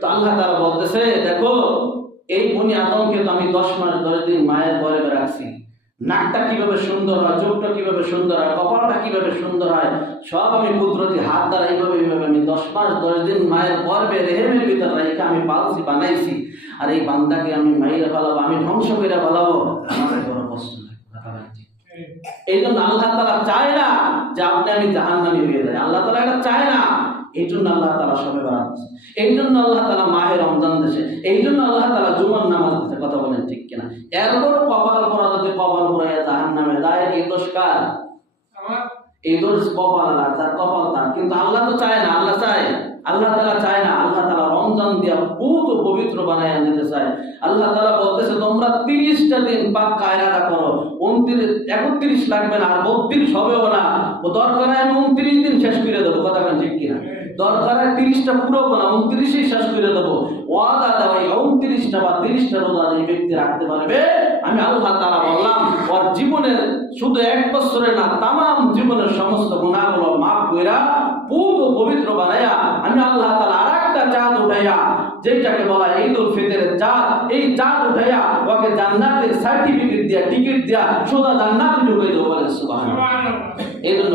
তো আল্লাহ তাআলা বলতেছে, দেখো এই বনি আদমকে তো আমি 10 মাস 10 দিন মায়ের গর্ভে রাখছি। নাকটা কিভাবে সুন্দর হয়, চোখটা কিভাবে সুন্দর হয়, কপালটা কিভাবে সুন্দর হয়, সব আমি কুদরতি হাত দ্বারা এইভাবে আমি 10 মাস 10 দিন মায়ের গর্ভে রেহেমের ভিতর রেখে আমি পালছি, বানাইছি। আর এই বান্দাকে আমি মাইরা ফেলাবো, আমি ধ্বংস করে ফেলাবো, আমার বড় কষ্ট লাগে। কথা বলছি, এই জন্য আল্লাহ তাআলা চায় না যে আপনি আমি জাহান্নামী হয়ে যাই। আল্লাহ তাআলা এটা চায় না। এই জন্য আল্লাহ তাআলা শবে বরাত দিয়েছে, এই জন্য আল্লাহ তাআলা মাহে রমজান দিয়েছে, এই জন্য আল্লাহ তাআলা জুমার নামাজ দিয়েছে। কথা বলেন ঠিক কিনা? এরপর কপাল পরা যদি কপাল পরাইয়া জাহান্নামে যায়, এই দোষ কার? এই দোষ কপাল আর যার কপাল তার। কিন্তু আল্লাহ তো চায় না, আল্লাহ চায়, আল্লাহ তাআলা চায় না। আল্লাহ তাআলা রমজান দিয়া পুত পবিত্র বানাইয়া নিতে চায়। আল্লাহ তাআলা বলতেছে, তোমরা 30টা দিন পাক্কা ইরাদা করো। 31 লাগবে না, আর 32 হবেও না। দরকার হয় আমি 29 দিন শেষ করে দেবো। কথা বলেন ঠিক কিনা? দরকার হয় 30টা পুরো না, 29ই শেষ করে দেবো। ওয়াদা দেওয়া 29টা বা 30টা রোজা যে ব্যক্তি রাখতে পারবে, আমি আল্লাহ তাআলা বললাম ওর জীবনের শুধু 1 বছরে না, তামাম জীবনের সমস্ত গুনাহগুলো মাফ কইরা পুত পবিত্র বানায়া আমি আল্লাহ তাআলা আরেকটা চাঁদ উঠাইয়া, যেটাকে বলা ঈদুল ফিতরের চাঁদ, এই চাঁদ উঠাইয়া ওকে জান্নাতের সার্টিফিকেট দিয়া, টিকিট দিয়া সোজা জান্নাতে ঢুকাই দেবো। বলেন সুবহানাল্লাহ। এই জন্য